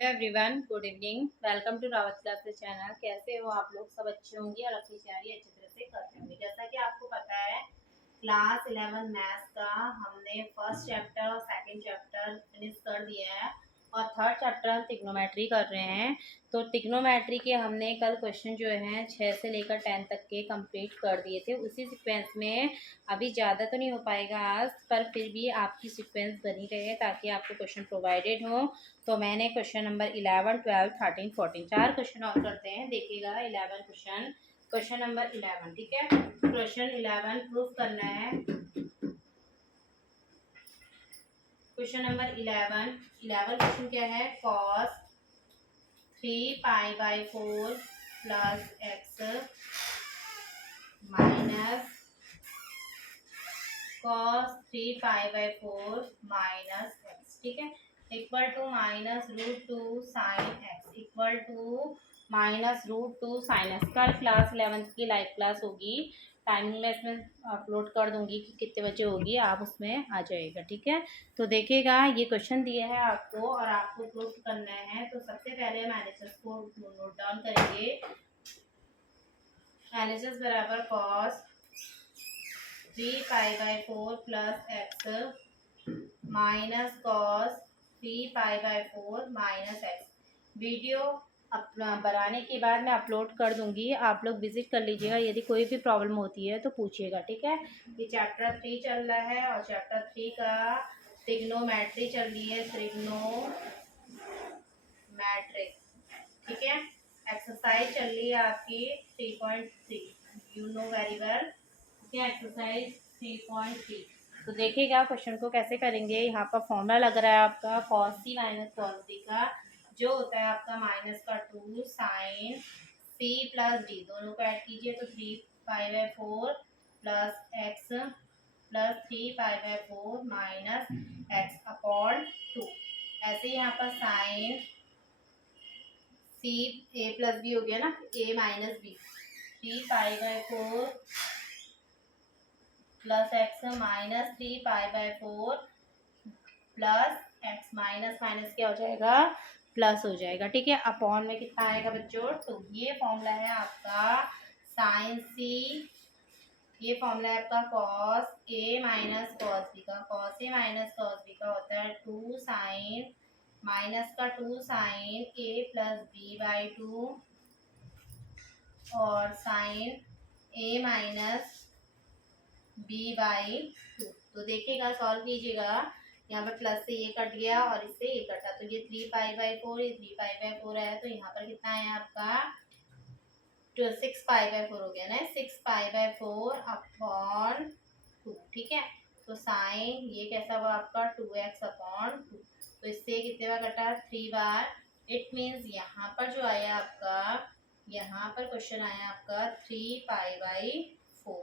Everyone good evening. Welcome to Rawat classes channel. कैसे हो आप लोग? सब अच्छे होंगे और अपनी तैयारी अच्छी तरह से करते होंगे। जैसा कि आपको पता है, क्लास 11 मैथ्स का हमने फर्स्ट चैप्टर और सेकंड चैप्टर फिनिश कर दिया है और थर्ड चैप्टर हम ट्रिग्नोमेट्री कर रहे हैं। तो ट्रिग्नोमेट्री के हमने कल क्वेश्चन जो हैं 6 से लेकर 10 तक के कंप्लीट कर दिए थे। उसी सीक्वेंस में अभी ज़्यादा तो नहीं हो पाएगा आज, पर फिर भी आपकी सीक्वेंस बनी रहे ताकि आपको क्वेश्चन प्रोवाइडेड हो। तो मैंने क्वेश्चन नंबर 11, 12, 13, 14 चार क्वेश्चन और करते हैं। देखिएगा 11 क्वेश्चन नंबर 11, ठीक है। क्वेश्चन 11 प्रूफ करना है। क्वेश्चन नंबर 11 क्वेश्चन क्या है? Cos 3π/4 plus x minus cos 3π/4 minus x, ठीक है, equal to -√2 sine x equal to -√2 sine x. कल क्लास 11 की लाइव क्लास होगी। टाइमिंग मैं इसमें अपलोड कर दूंगी कि कितने बजे होगी, आप उसमें आ जाइएगा, ठीक है। तो देखिएगा, ये क्वेश्चन दिया है आपको और आपको प्रूफ करना है। तो सबसे पहले हम एलएचएस को नोट डाउन करेंगे। एलएचएस बराबर cos 3π/4 plus x minus cos 3π/4 minus x. Video अपना बनाने के बाद मैं अपलोड कर दूंगी, आप लोग विजिट कर लीजिएगा। यदि कोई भी प्रॉब्लम होती है तो पूछिएगा, ठीक है। ये चैप्टर 3 चल रहा है और चैप्टर 3 का ट्रिग्नोमेट्री चल रही है। ट्रिग्नोमेट्रिक, ठीक है। एक्सरसाइज चल रही है आपकी 3.3, यू नो वेरी वेल, ठीक है। एक्सरसाइज 3.3। तो देखिएगा क्वेश्चन को कैसे करेंगे। यहाँ पर फॉर्मूला लग रहा है आपका cos c minus cos b का, जो होता है आपका माइनस का 2 साइन c प्लस d, दोनों को ऐड कीजिए तो 3π/4 plus x plus 3π/4 minus x upon 2। ऐसे यहाँ पर sine c a plus b हो गया ना, a minus b, 3π/4 plus x minus 3π/4 plus x, minus minus क्या हो जाएगा? प्लस हो जाएगा, ठीक है। अपॉन में कितना आएगा बच्चों? तो ये फॉर्मूला है आपका साइन सी, ये फॉर्मूला है आपका cos A minus cos B का। Cos A minus cos B का होता है 2 साइन माइनस का 2 साइन ए प्लस b/2 और साइन ए माइनस b/2। तो देखिएगा, सॉल्व कीजिएगा। यहाँ पर प्लस से ये कट गया और इससे ये कटा, तो ये 3π/4, ये 3π/4 है, तो यहाँ पर कितना है आपका? 6π/4 हो गया ना, 6π/4 अपॉन 2, ठीक है। तो साइन ये कैसा हुआ आपका? 2x upon 2। तो इससे कितने बार कटा? 3 बार। इट मीन्स यहाँ पर जो आया आपका, यहाँ पर क्वेश्चन आया आपका 3π/4,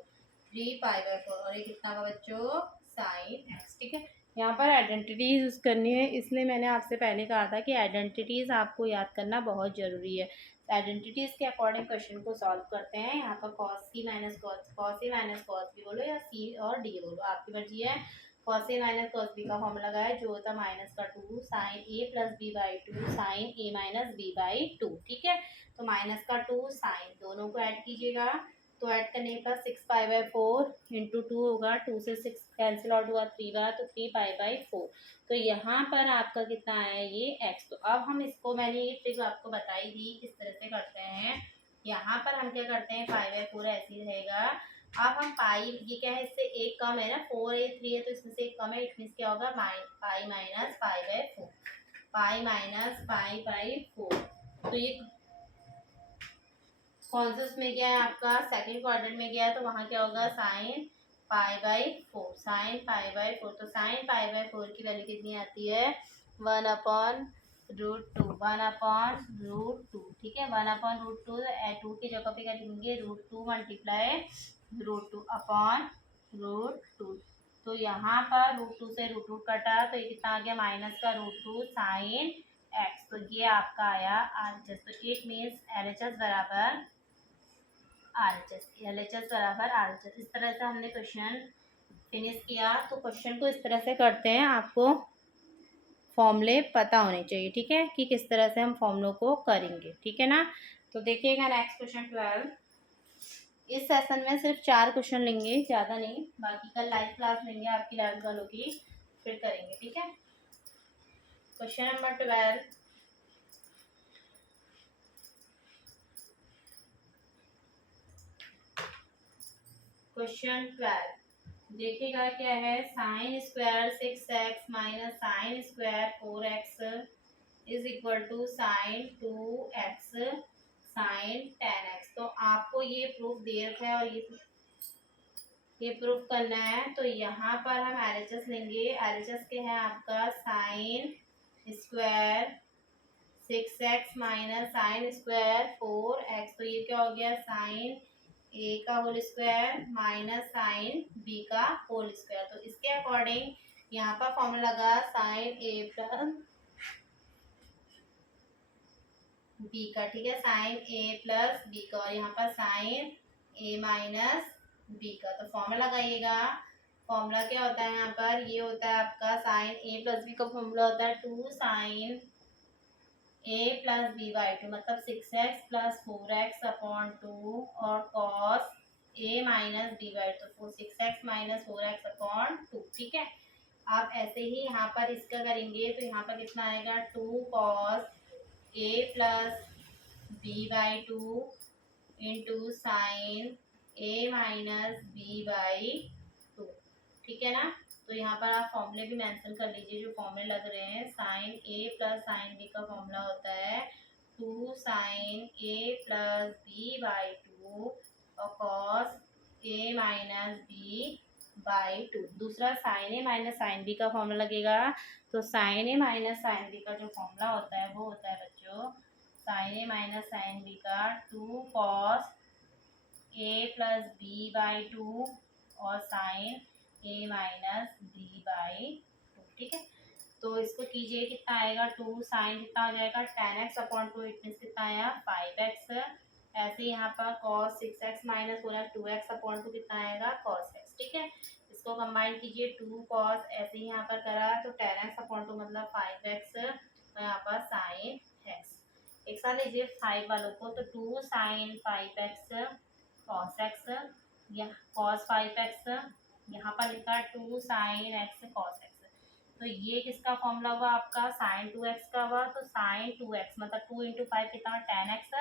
3π/4 और ये कितना होगा बच्चों? साइन एक्स, ठीक है। यहाँ पर आइडेंटिटीज यूज़ करनी है, इसलिए मैंने आपसे पहले कहा था कि आइडेंटिटीज़ आपको याद करना बहुत ज़रूरी है। आइडेंटिटीज़ के अकॉर्डिंग क्वेश्चन को सॉल्व करते हैं। यहाँ पर cos c minus cos a minus cos b बोलो या c और d बोलो, आपकी मर्जी है। cos a minus cos b का फॉर्मूला लगा है, जो होता है माइनस का 2 sine a plus b/2 sine a minus b/2, ठीक है। तो माइनस का 2 साइन, दोनों को ऐड कीजिएगा, तो ऐड करने पर 6π/4 इंटू 2 होगा, 2 से 6 कैंसिल आउट हुआ 3 बार, तो 3π/4। तो यहाँ पर आपका कितना आया? ये x। तो अब हम इसको, मैंने ये ट्रिक आपको बताई थी किस तरह से करते हैं। यहाँ पर हम क्या करते हैं, 5/4 ऐसे ही रहेगा। अब हम पाई, ये क्या है, इससे एक कम है ना, 4a3 है, तो इसमें से एक कम है, इट मीन्स क्या होगा? Pi minus π/4, pi minus π/4। तो ये कौन सा उसमें गया है आपका? सेकंड क्वाड्रेंट में गया है, तो वहाँ क्या होगा? Sine π/4, sine π/4। तो साइन π/4 की वैल्यू कितनी आती है? 1/√2, 1/√2, ठीक है। 1/√2, 2 की जगह पे क्या लिखेंगे? √2 मल्टीप्लाई √2 अपॉन √2। तो यहाँ पर √2 से √2 कटा, तो ये कितना आ गया? माइनस का √2 साइन एक्स। तो ये आपका आया RHS। तो इट मीन्स LHS बराबर RHS, LHS बराबर RHS। इस तरह से हमने क्वेश्चन फिनिश किया। तो क्वेश्चन को इस तरह से करते हैं, आपको फॉर्मूले पता होने चाहिए, ठीक है, कि किस तरह से हम फॉर्मूलों को करेंगे, ठीक है ना। तो देखिएगा नेक्स्ट क्वेश्चन 12। इस सेशन में सिर्फ 4 क्वेश्चन लेंगे, ज़्यादा नहीं, बाकी कल लाइव क्लास लेंगे आपकी 11th वालों की, फिर करेंगे, ठीक है। Question number 12। क्वेश्चन 12 देखिएगा क्या है। Sine square 6x minus sine square 4x is equal to sine 2x sine 10x। तो आपको ये प्रूफ दे रखा है और ये प्रूफ करना है। तो यहाँ पर हम एलएचएस लेंगे। एलएचएस के है आपका sine square 6x minus sine square 4x। तो ये क्या हो गया, साइन ए का whole square minus sine B का होल स्क्वायर। तो इसके अकॉर्डिंग यहाँ पर फॉर्मूला लगा साइन ए प्लस बी का, ठीक है, साइन ए प्लस बी का, और यहाँ पर साइन ए माइनस बी का। तो फॉर्मूला लगाइएगा। फॉर्मूला क्या होता है यहाँ पर, ये होता है आपका साइन ए प्लस बी का फॉर्मूला होता है 2 sine A plus B by 2, मतलब 6x प्लस 4x अपॉन 2 और cos A minus B by 2, तो 6x माइनस 4x अपॉन 2, ठीक है। आप ऐसे ही यहाँ पर इसका करेंगे तो यहाँ पर कितना आएगा, 2 cos A plus B by 2 into sine A minus B by 2, ठीक है ना। तो यहाँ पर आप फॉर्मूले भी मेंशन कर लीजिए जो फॉर्मूले लग रहे हैं। Sine A plus sine B का फॉर्मूला होता है 2 sine A plus B by 2 और cos A minus B by 2। दूसरा sine A minus sine B का फॉर्मूला लगेगा। तो sine A minus sine B का जो फॉर्मूला होता है वो होता है बच्चों sine A minus sine B का 2 cos A plus B by 2 और sine A minus B by 2, ठीक है। तो इसको कीजिए, कितना आएगा, 2 साइन कितना हो जाएगा 10x अपॉन 2, इट मीन्स कितना आया 5x। ऐसे यहाँ पर cos 6x minus 4x 2x upon 2 कितना आएगा cos x, ठीक है। इसको कंबाइन कीजिए, 2 cos ऐसे ही यहाँ पर करा तो 10x अपॉन 2 मतलब 5x और यहाँ पर साइन x। एक साथ लीजिए 5 वालों को, तो 2 साइन 5x cos x या cos 5x, यहाँ पर लिखा है 2 साइन x cos x। तो ये किसका फॉर्मूला हुआ आपका साइन 2x का हुआ। तो साइन 2x मतलब 2 इंटू 5 कितना 10x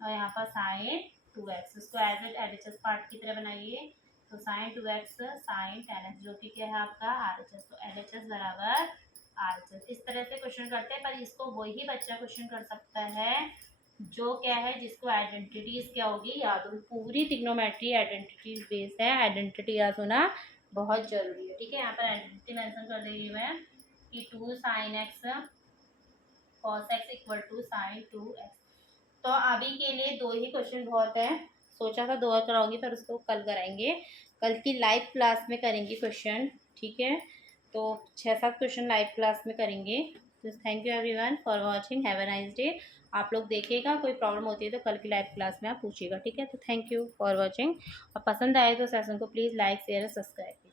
और यहाँ पर साइन 2x। इसको एज इट एलएचएस पार्ट की तरह बनाइए। तो साइन 2x साइन 10x जो कि क्या है आपका आरएचएस। तो एलएचएस बराबर आरएचएस। इस तरह से क्वेश्चन करते हैं, पर इसको वही बच्चा क्वेश्चन कर सकता है जो क्या है जिसको आइडेंटिटीज क्या होगी याद होगी। पूरी ट्रिग्नोमेट्री आइडेंटिटीज बेस है, आइडेंटिटी याद होना बहुत जरूरी है, ठीक है। यहाँ पर आइडेंटिटी मेंशन कर देगी मैं कि 2 sine x cos x equal to sine 2x। तो अभी के लिए 2 ही क्वेश्चन बहुत है। सोचा था 2 और कराऊंगी पर उसको कल कराएंगे, कल की लाइव क्लास में करेंगे क्वेश्चन, ठीक है। तो 6-7 क्वेश्चन लाइव क्लास में करेंगे। तो thank you everyone for watching, have a nice day. आप लोग देखिएगा, कोई प्रॉब्लम होती है तो कल की लाइव क्लास में आप पूछिएगा, ठीक है। तो थैंक यू फॉर वॉचिंग। और पसंद आए तो सेशन को प्लीज़ लाइक शेयर और सब्सक्राइब।